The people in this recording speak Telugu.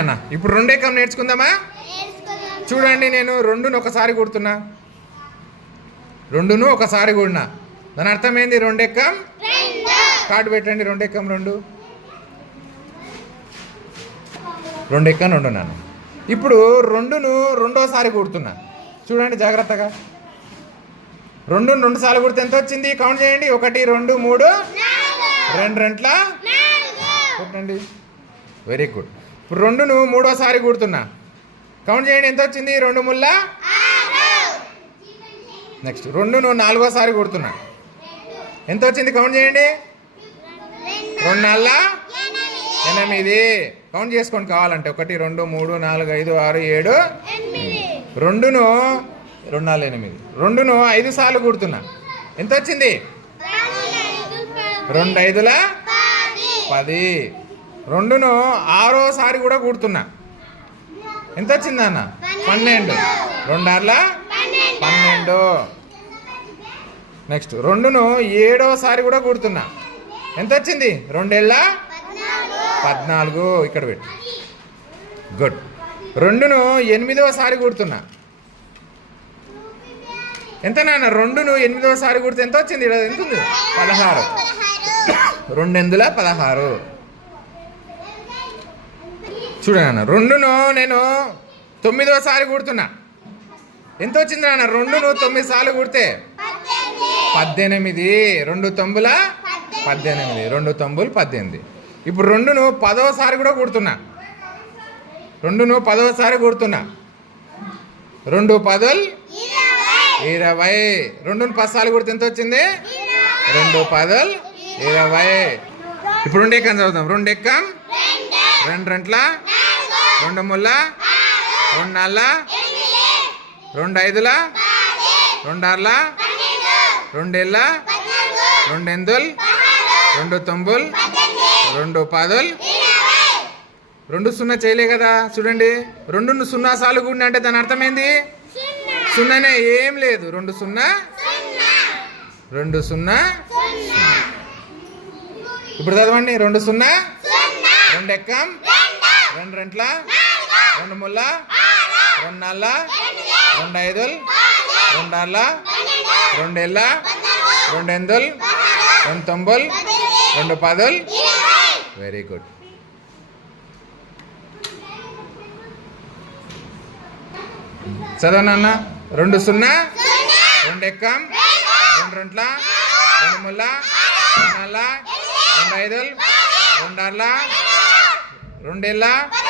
అన్న ఇప్పుడు రెండే కమ్ నేర్చుకుందామా? చూడండి, నేను రెండును ఒకసారి కూడుతున్నా, రెండును ఒకసారి కూడినా. దాని అర్థం ఏంది? రెండెక్కం కార్డు పెట్టండి. రెండెక్కం రెండు, రెండెక్కం రెండు నాన్న. ఇప్పుడు రెండును రెండోసారి కూడుతున్నా. చూడండి జాగ్రత్తగా. రెండును రెండు సార్లు కూడితే ఎంత వచ్చింది? కౌంట్ చేయండి. 1 2 3 రెండు రెంట్ల కొట్టండి. Very good. ఇప్పుడు రెండును మూడోసారి కూడుతున్నా. కౌంట్ చేయండి, ఎంత వచ్చింది? 2 ముళ్ళ. నెక్స్ట్ రెండును నాలుగోసారి కూడుతున్నా. ఎంత వచ్చింది? కౌంట్ చేయండి. 2 4 8. కౌంట్ చేసుకోండి కావాలంటే. 1 2 3 4 5 6 7 రెండును 2 4 8. రెండును 5 సార్లు కూడుతున్నా. ఎంత వచ్చింది? 2 5 10. రెండును 6ఓసారి కూడా కూడుతున్నా. ఎంత వచ్చింది అన్న? 12. 2 6 12. నెక్స్ట్ రెండును 7ఓసారి కూడా కూడుతున్నా. ఎంత వచ్చింది? 2 7 14. ఇక్కడ పెట్టు. గుడ్. రెండును 8ఓసారి కూడుతున్నా. ఎంత నాన్న? రెండును 8ఓసారి కూడితే ఎంత వచ్చింది? ఎంత ఉంది? 16. 2 8 16. చూడండి అన్న, రెండును నేను 9ఓసారి కూడుతున్నా. ఎంత వచ్చింది నాన్న? రెండును 9 సార్లు కూడితే 18. 2 9 18. 2 9 18. ఇప్పుడు రెండును 10ఓసారి కూడా కూడుతున్నా. రెండును 10ఓసారి కూడుతున్నా. 2 10 20. రెండును 10 సార్లు కూడితే ఎంత వచ్చింది? 2 10 20. ఇప్పుడు రెండు ఎక్కం చదువుతాం. రెండు ఎక్కం 2 రెంట్ల 2 ముళ్ళ 2 4 2 5 2 6 2 7 2 8 2 9 2 10. 2 0 చేయలే కదా. చూడండి, 2 0 సార్లు కూడిన అంటే దాని అర్థం ఏంది? సున్నానే, ఏం లేదు. 2 0 2 0. ఇప్పుడు చదవండి. 2 0 2 ఎక్కం 2 రెంట్ల 2 ముళ్ళ 2 4 2 5 2 6 2 7 2 8 2 9 2 10. Very good. చదవనన్న. 2 0 2 ఎక్కం 2 రెంట్ల 2 ముళ్ళ 2 4 2 5 2 6 2 7